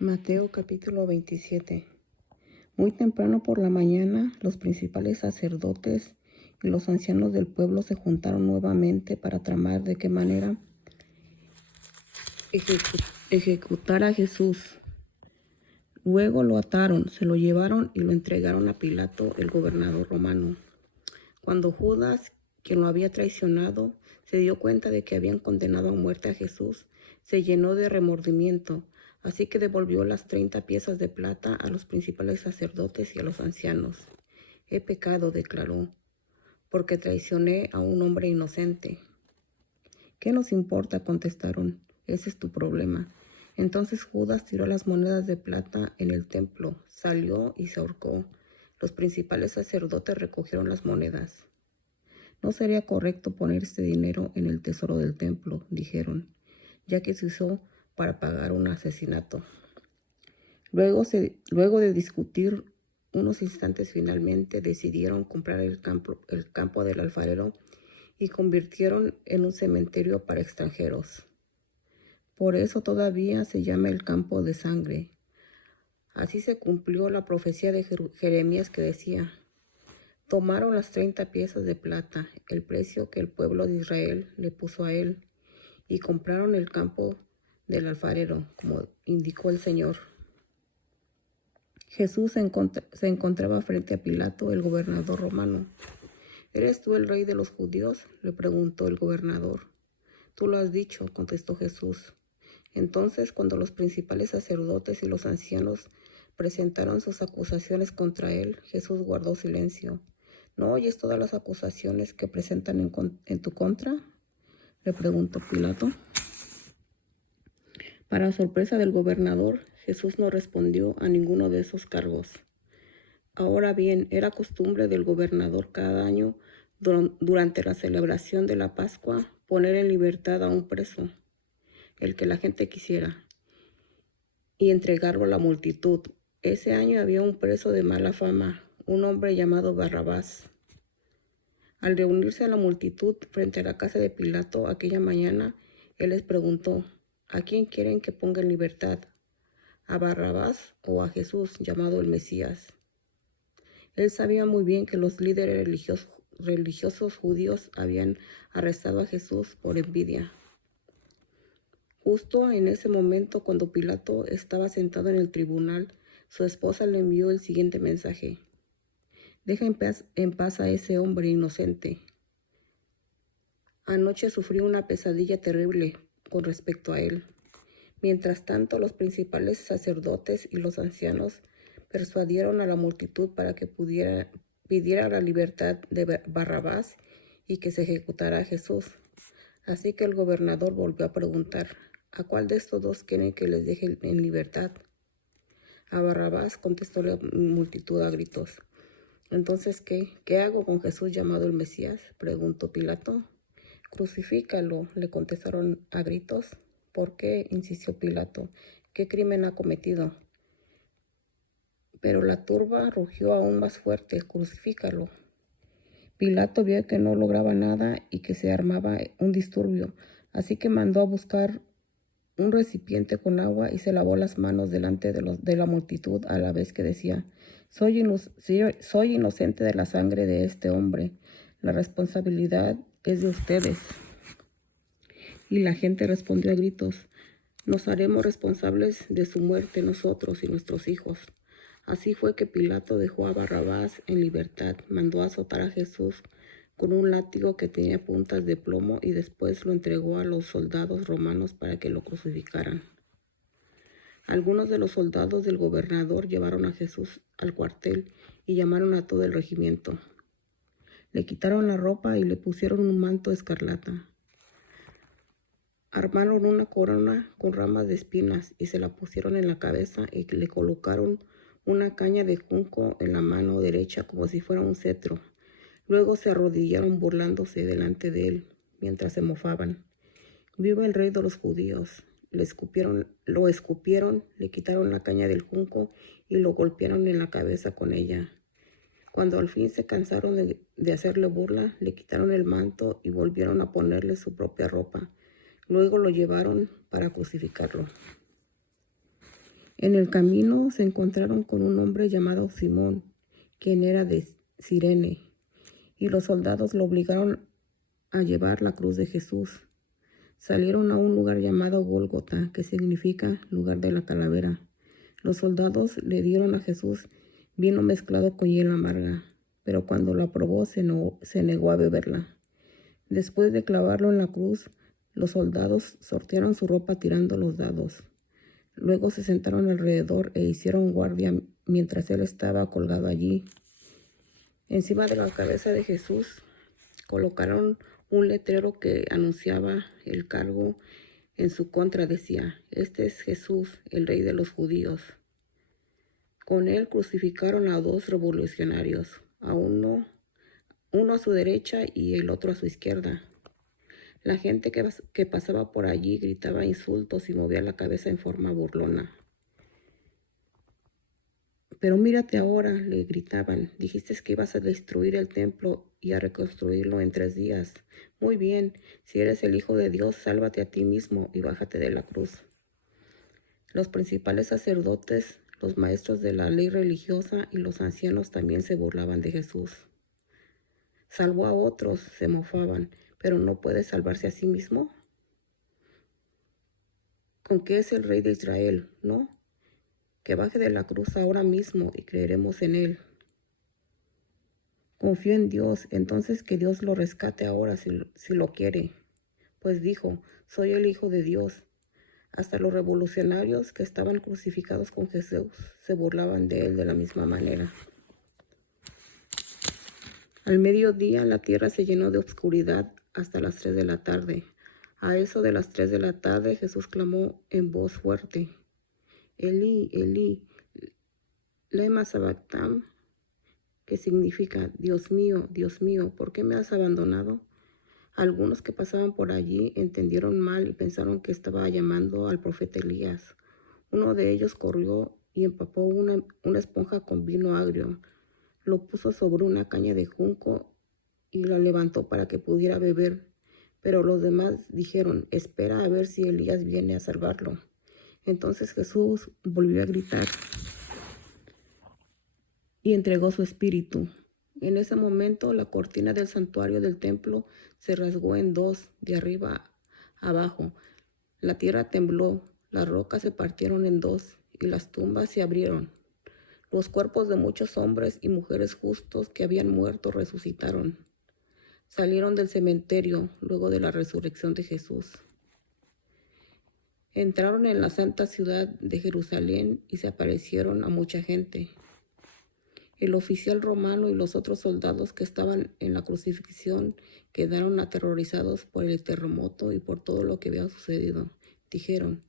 Mateo capítulo 27. Muy temprano por la mañana, los principales sacerdotes y los ancianos del pueblo se juntaron nuevamente para tramar de qué manera ejecutar a Jesús. Luego lo ataron, se lo llevaron y lo entregaron a Pilato, el gobernador romano. Cuando Judas, quien lo había traicionado, se dio cuenta de que habían condenado a muerte a Jesús, se llenó de remordimiento. Así que devolvió las 30 piezas de plata a los principales sacerdotes y a los ancianos. He pecado, declaró, porque traicioné a un hombre inocente. ¿Qué nos importa?, contestaron. Ese es tu problema. Entonces Judas tiró las monedas de plata en el templo, salió y se ahorcó. Los principales sacerdotes recogieron las monedas. No sería correcto poner este dinero en el tesoro del templo, dijeron, ya que se usó para pagar un asesinato. Luego de discutir unos instantes, finalmente decidieron comprar el campo del alfarero y convirtieron en un cementerio para extranjeros. Por eso todavía se llama el campo de sangre. Así se cumplió la profecía de Jeremías que decía: tomaron las 30 piezas de plata, el precio que el pueblo de Israel le puso a él, y compraron el campo del alfarero, como indicó el Señor. Jesús se encontraba frente a Pilato, el gobernador romano. ¿Eres tú el rey de los judíos?, le preguntó el gobernador. Tú lo has dicho, contestó Jesús. Entonces, cuando los principales sacerdotes y los ancianos presentaron sus acusaciones contra él, Jesús guardó silencio. ¿No oyes todas las acusaciones que presentan en tu contra?, le preguntó Pilato. Para sorpresa del gobernador, Jesús no respondió a ninguno de esos cargos. Ahora bien, era costumbre del gobernador cada año, durante la celebración de la Pascua, poner en libertad a un preso, el que la gente quisiera, y entregarlo a la multitud. Ese año había un preso de mala fama, un hombre llamado Barrabás. Al reunirse a la multitud frente a la casa de Pilato aquella mañana, él les preguntó: ¿a quién quieren que ponga en libertad? ¿A Barrabás o a Jesús, llamado el Mesías? Él sabía muy bien que los líderes religiosos judíos habían arrestado a Jesús por envidia. Justo en ese momento, cuando Pilato estaba sentado en el tribunal, su esposa le envió el siguiente mensaje: deja en paz a ese hombre inocente. Anoche sufrí una pesadilla terrible con respecto a él. Mientras tanto, los principales sacerdotes y los ancianos persuadieron a la multitud para que pidiera la libertad de Barrabás y que se ejecutara a Jesús. Así que el gobernador volvió a preguntar: ¿a cuál de estos dos quieren que les deje en libertad? A Barrabás, contestó la multitud a gritos. Entonces, ¿qué hago con Jesús llamado el Mesías?, preguntó Pilato. Crucifícalo, le contestaron a gritos. ¿Por qué?, insistió Pilato. ¿Qué crimen ha cometido? Pero la turba rugió aún más fuerte: crucifícalo. Pilato vio que no lograba nada y que se armaba un disturbio, así que mandó a buscar un recipiente con agua y se lavó las manos delante de la multitud, a la vez que decía: soy inocente de la sangre de este hombre. La responsabilidad es de ustedes. Y la gente respondió a gritos: nos haremos responsables de su muerte nosotros y nuestros hijos. Así fue que Pilato dejó a Barrabás en libertad, mandó azotar a Jesús con un látigo que tenía puntas de plomo y después lo entregó a los soldados romanos para que lo crucificaran. Algunos de los soldados del gobernador llevaron a Jesús al cuartel y llamaron a todo el regimiento. Le quitaron la ropa y le pusieron un manto escarlata. Armaron una corona con ramas de espinas y se la pusieron en la cabeza y le colocaron una caña de junco en la mano derecha como si fuera un cetro. Luego se arrodillaron burlándose delante de él mientras se mofaban. ¡Viva el rey de los judíos! Lo escupieron, le quitaron la caña del junco y lo golpearon en la cabeza con ella. Cuando al fin se cansaron de hacerle burla, le quitaron el manto y volvieron a ponerle su propia ropa. Luego lo llevaron para crucificarlo. En el camino se encontraron con un hombre llamado Simón, quien era de Cirene, y los soldados lo obligaron a llevar la cruz de Jesús. Salieron a un lugar llamado Gólgota, que significa lugar de la calavera. Los soldados le dieron a Jesús vino mezclado con hiel amarga, pero cuando la probó se negó a beberla. Después de clavarlo en la cruz, los soldados sortearon su ropa tirando los dados. Luego se sentaron alrededor e hicieron guardia mientras él estaba colgado allí. Encima de la cabeza de Jesús colocaron un letrero que anunciaba el cargo en su contra. Decía: "Este es Jesús, el Rey de los Judíos". Con él crucificaron a 2 revolucionarios, a uno a su derecha y el otro a su izquierda. La gente que pasaba por allí gritaba insultos y movía la cabeza en forma burlona. "Pero mírate ahora", le gritaban. "Dijiste que ibas a destruir el templo y a reconstruirlo en 3 días. Muy bien, si eres el Hijo de Dios, sálvate a ti mismo y bájate de la cruz". Los principales sacerdotes, los maestros de la ley religiosa y los ancianos también se burlaban de Jesús. Salvó a otros, se mofaban, pero ¿no puede salvarse a sí mismo? ¿Con qué es el Rey de Israel, no? Que baje de la cruz ahora mismo y creeremos en él. Confió en Dios, entonces que Dios lo rescate ahora si lo quiere. Pues dijo: "Soy el Hijo de Dios". Hasta los revolucionarios que estaban crucificados con Jesús se burlaban de él de la misma manera. Al mediodía la tierra se llenó de oscuridad hasta las 3 de la tarde. A eso de las 3 de la tarde Jesús clamó en voz fuerte: "Elí, Elí, lema sabactam", que significa: Dios mío, ¿por qué me has abandonado? Algunos que pasaban por allí entendieron mal y pensaron que estaba llamando al profeta Elías. Uno de ellos corrió y empapó una esponja con vino agrio, lo puso sobre una caña de junco y la levantó para que pudiera beber. Pero los demás dijeron: "Espera a ver si Elías viene a salvarlo". Entonces Jesús volvió a gritar y entregó su espíritu. En ese momento la cortina del santuario del templo se rasgó en 2, de arriba a abajo. La tierra tembló, las rocas se partieron en 2 y las tumbas se abrieron. Los cuerpos de muchos hombres y mujeres justos que habían muerto resucitaron. Salieron del cementerio luego de la resurrección de Jesús. Entraron en la santa ciudad de Jerusalén y se aparecieron a mucha gente. El oficial romano y los otros soldados que estaban en la crucifixión quedaron aterrorizados por el terremoto y por todo lo que había sucedido. Dijeron: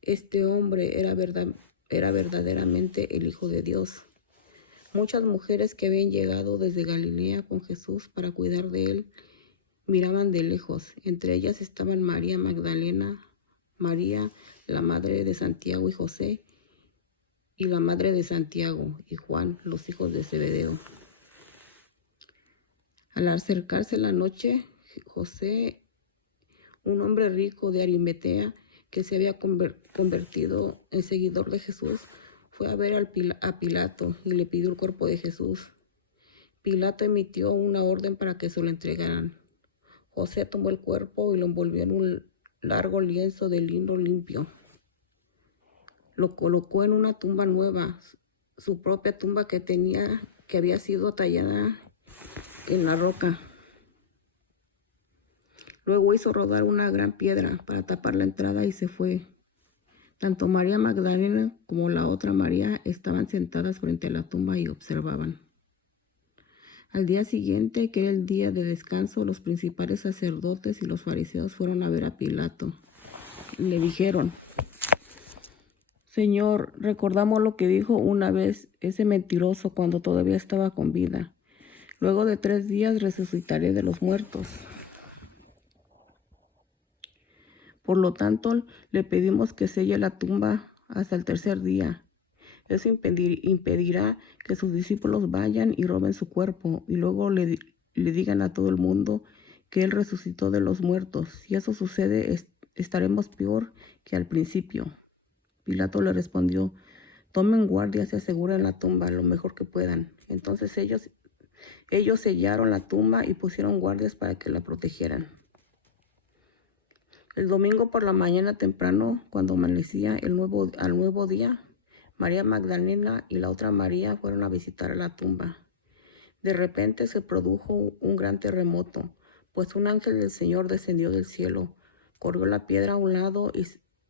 "Este hombre era verdaderamente el Hijo de Dios". Muchas mujeres que habían llegado desde Galilea con Jesús para cuidar de él miraban de lejos. Entre ellas estaban María Magdalena, María, la madre de Santiago y José, y la madre de Santiago y Juan, los hijos de Zebedeo. Al acercarse la noche, José, un hombre rico de Arimatea que se había convertido en seguidor de Jesús, fue a ver a Pilato y le pidió el cuerpo de Jesús. Pilato emitió una orden para que se lo entregaran. José tomó el cuerpo y lo envolvió en un largo lienzo de lino limpio. Lo colocó en una tumba nueva, su propia tumba que había sido tallada en la roca. Luego hizo rodar una gran piedra para tapar la entrada y se fue. Tanto María Magdalena como la otra María estaban sentadas frente a la tumba y observaban. Al día siguiente, que era el día de descanso, los principales sacerdotes y los fariseos fueron a ver a Pilato. Le dijeron: "Señor, recordamos lo que dijo una vez ese mentiroso cuando todavía estaba con vida. Luego de 3 días resucitaré de los muertos. Por lo tanto, le pedimos que selle la tumba hasta el 3er día. Eso impedirá que sus discípulos vayan y roben su cuerpo y luego le digan a todo el mundo que él resucitó de los muertos. Si eso sucede, estaremos peor que al principio". Pilato le respondió: tomen guardias y aseguren la tumba lo mejor que puedan. Entonces ellos sellaron la tumba y pusieron guardias para que la protegieran. El domingo por la mañana temprano, cuando amanecía al nuevo día, María Magdalena y la otra María fueron a visitar a la tumba. De repente se produjo un gran terremoto, pues un ángel del Señor descendió del cielo, corrió la piedra a un lado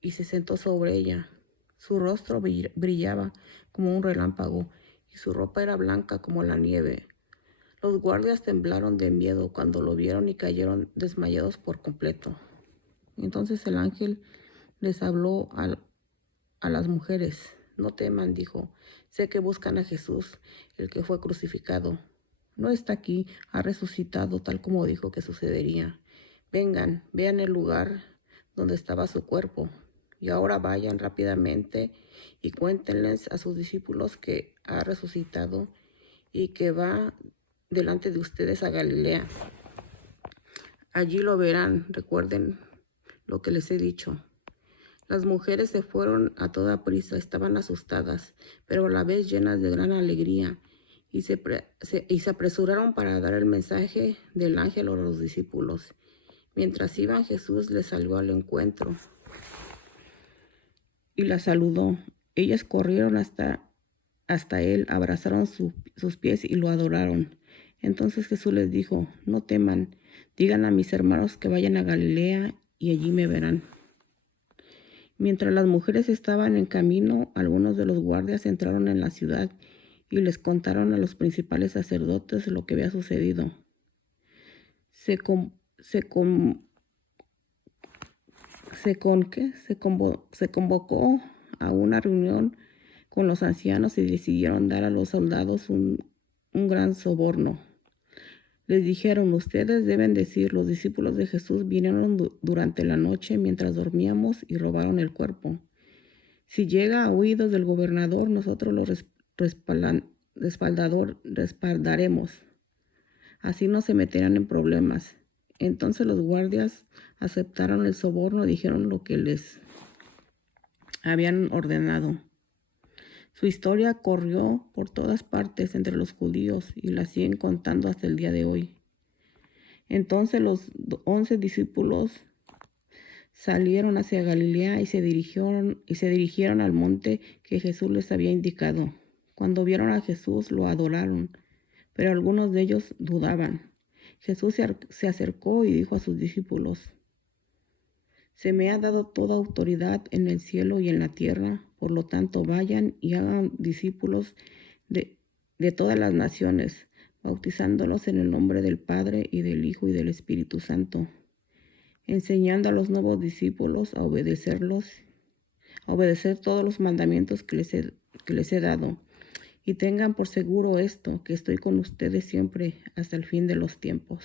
y se sentó sobre ella. Su rostro brillaba como un relámpago y su ropa era blanca como la nieve. Los guardias temblaron de miedo cuando lo vieron y cayeron desmayados por completo. Entonces el ángel les habló a las mujeres. No teman, dijo. Sé que buscan a Jesús, el que fue crucificado. No está aquí, ha resucitado tal como dijo que sucedería. Vengan, vean el lugar donde estaba su cuerpo. Y ahora vayan rápidamente y cuéntenles a sus discípulos que ha resucitado y que va delante de ustedes a Galilea. Allí lo verán, recuerden lo que les he dicho. Las mujeres se fueron a toda prisa, estaban asustadas, pero a la vez llenas de gran alegría, y se apresuraron para dar el mensaje del ángel a los discípulos. Mientras iban, Jesús les salió al encuentro y las saludó. Ellas corrieron hasta él, abrazaron sus pies y lo adoraron. Entonces Jesús les dijo: no teman, digan a mis hermanos que vayan a Galilea y allí me verán. Mientras las mujeres estaban en camino, algunos de los guardias entraron en la ciudad y les contaron a los principales sacerdotes lo que había sucedido. Se convocó a una reunión con los ancianos y decidieron dar a los soldados un gran soborno. Les dijeron: ustedes deben decir, los discípulos de Jesús vinieron durante la noche mientras dormíamos y robaron el cuerpo. Si llega a oídos del gobernador, nosotros lo respaldaremos. Así no se meterán en problemas. Entonces los guardias aceptaron el soborno y dijeron lo que les habían ordenado. Su historia corrió por todas partes entre los judíos y la siguen contando hasta el día de hoy. Entonces los 11 discípulos salieron hacia Galilea y se dirigieron al monte que Jesús les había indicado. Cuando vieron a Jesús, lo adoraron, pero algunos de ellos dudaban. Jesús se acercó y dijo a sus discípulos: se me ha dado toda autoridad en el cielo y en la tierra, por lo tanto vayan y hagan discípulos de todas las naciones, bautizándolos en el nombre del Padre y del Hijo y del Espíritu Santo, enseñando a los nuevos discípulos a obedecer todos los mandamientos que les he dado. Y tengan por seguro esto, que estoy con ustedes siempre hasta el fin de los tiempos.